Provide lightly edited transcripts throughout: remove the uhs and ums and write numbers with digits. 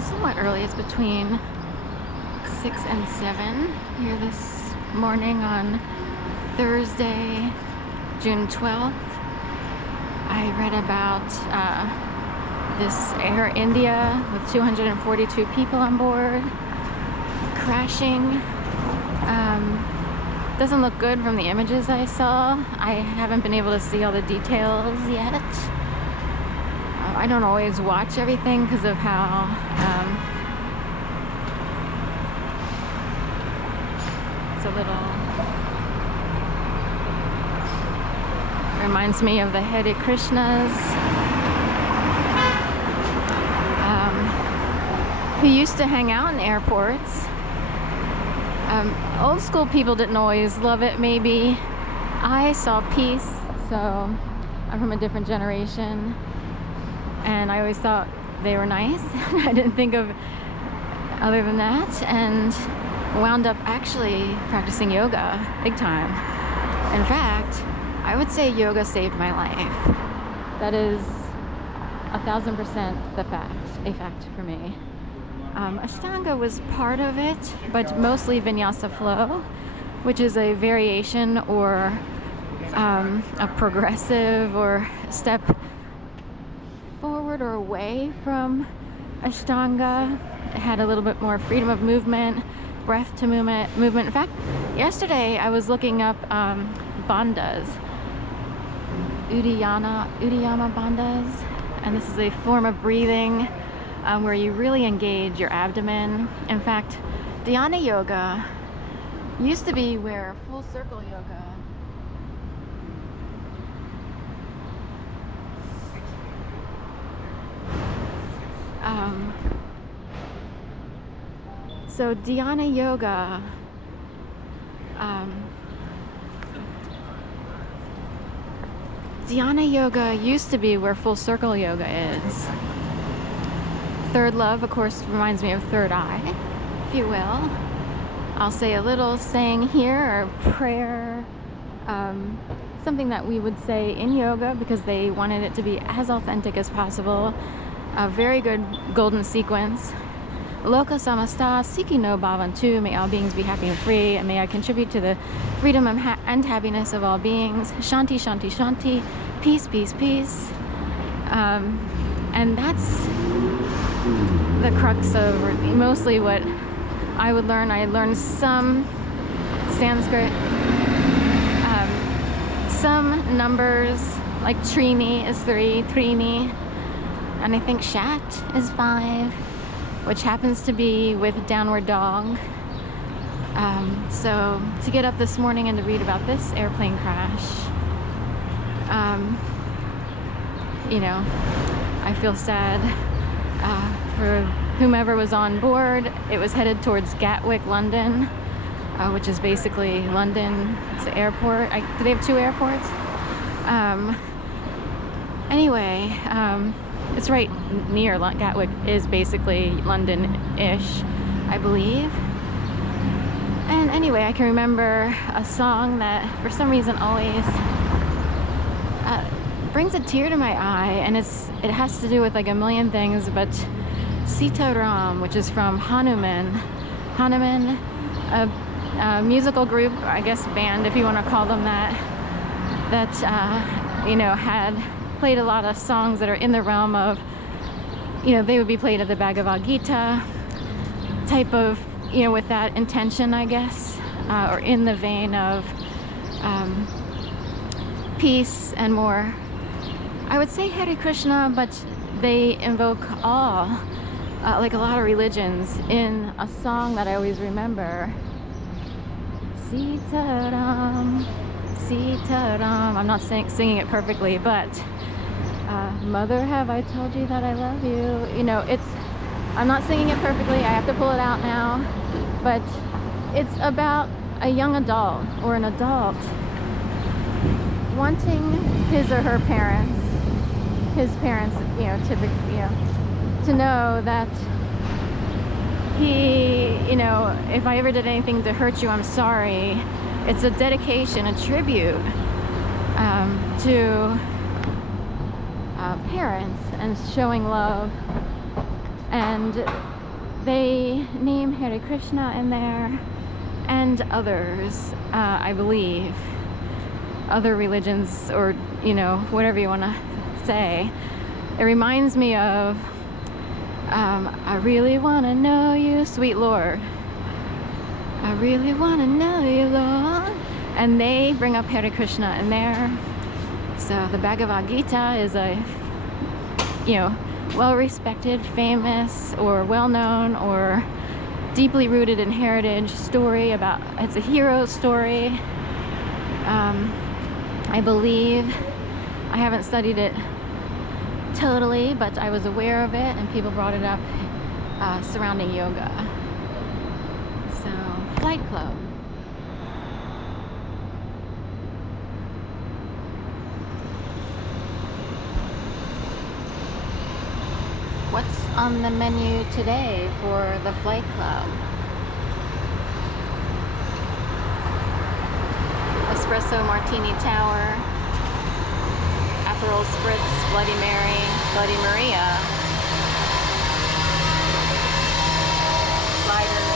somewhat early. It's between 6 and 7 here this morning on Thursday, June 12th. I read about this Air India with 242 people on board crashing. Doesn't look good from the images I saw. I haven't been able to see all the details yet. I don't always watch everything because of how it's a little, reminds me of the Hare Krishnas who used to hang out in airports. Old school people didn't always love it, maybe. I saw peace, so I'm from a different generation, and I always thought they were nice. I didn't think of other than that, and wound up actually practicing yoga big time. In fact, I would say yoga saved my life. That is 1,000% a fact for me. Ashtanga was part of it, but mostly vinyasa flow, which is a variation or a progressive or step forward or away from Ashtanga. It had a little bit more freedom of movement, breath to movement. In fact, yesterday I was looking up bandhas, Uddiyana bandhas, and this is a form of breathing where you really engage your abdomen. In fact, Dhyana yoga used to be where full circle yoga so Dhyana yoga Dhyana yoga used to be where full circle yoga is. Third love, of course, reminds me of third eye, if you will. I'll say a little saying here, or prayer, something that we would say in yoga because they wanted it to be as authentic as possible. A very good golden sequence. Loka samasta sukhino bhavantu, may all beings be happy and free, and may I contribute to the freedom and happiness of all beings. Shanti, shanti, shanti, peace, peace, peace. And that's the crux of mostly what I would learn. I learned some Sanskrit, some numbers, like Trini is 3, Trini, and I think Shat is 5, which happens to be with downward dog. So to get up this morning and to read about this airplane crash, I feel sad for whomever was on board. It was headed towards Gatwick, London, which is basically London. It's an airport. Do they have 2 airports? Anyway, it's right near Gatwick, is basically London-ish, I believe. And anyway, I can remember a song that for some reason always brings a tear to my eye, and it has to do with like a million things, but Sita Ram, which is from Hanuman, a musical group, I guess band if you want to call them that had played a lot of songs that are in the realm of, they would be played at the Bhagavad Gita type of, with that intention, I guess, or in the vein of peace and more. I would say Hare Krishna, but they invoke all, like a lot of religions, in a song that I always remember. Sita Ram, Sita Ram. I'm not singing it perfectly, but Mother, have I told you that I love you? I'm not singing it perfectly. I have to pull it out now, but it's about a young adult or an adult wanting his or her parents, to know that he, if I ever did anything to hurt you, I'm sorry. It's a dedication, a tribute to parents and showing love And they name Hare Krishna in there and others, I believe. Other religions, or, you know, whatever you want to say. It reminds me of I really want to know you, sweet Lord. I really want to know you, Lord. And they bring up Hare Krishna in there. So the Bhagavad Gita is a, you know, well-respected, famous, or well-known, or deeply rooted in heritage story about, it's a hero story. I believe, I haven't studied it totally, but I was aware of it and people brought it up surrounding yoga. So, Flight Club. What's on the menu today for the Flight Club? Espresso Martini Tower, Aperol Spritz, Bloody Mary, Bloody Maria, sliders,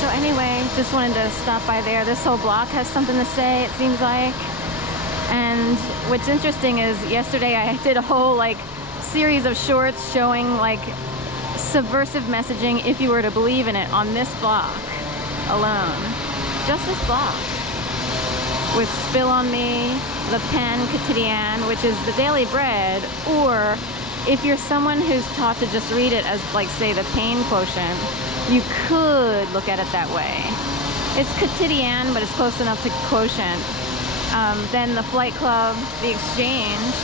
so anyway, just wanted to stop by there. This whole block has something to say, it seems like. And what's interesting is yesterday I did a whole like series of shorts showing like subversive messaging, if you were to believe in it, on this block alone. Just this block. With Spill on Me, The Pen Quotidien, which is the Daily Bread, or if you're someone who's taught to just read it as like, say, the Pain Quotient, you could look at it that way. It's Quotidien, but it's close enough to Quotient. Then the Flight Club, the Exchange,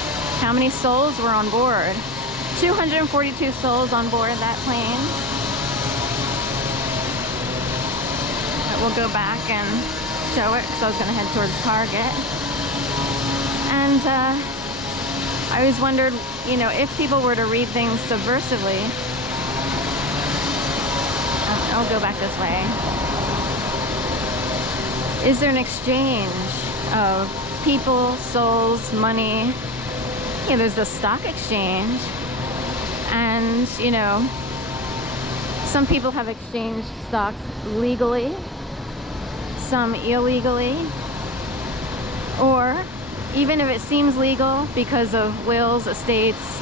how many souls were on board? 242 souls on board that plane. We'll go back and show it because I was going to head towards Target. And I always wondered, you know, if people were to read things subversively. I'll go back this way. Is there an exchange of people, souls, money? Yeah, there's the stock exchange, and you know, some people have exchanged stocks legally, some illegally, or even if it seems legal because of wills, estates,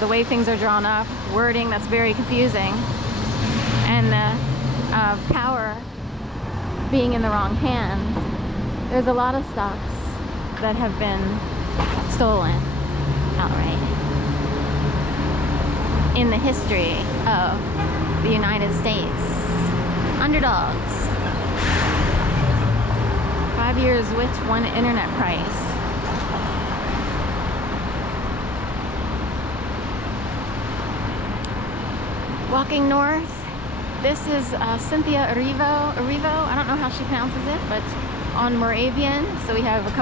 the way things are drawn up, wording that's very confusing, and the power being in the wrong hands. There's a lot of stocks that have been stolen outright in the history of the United States. Underdogs. 5 years with one internet price. Walking north. This is Cynthia Erivo. I don't know how she pronounces it, but on Moravian. So we have a couple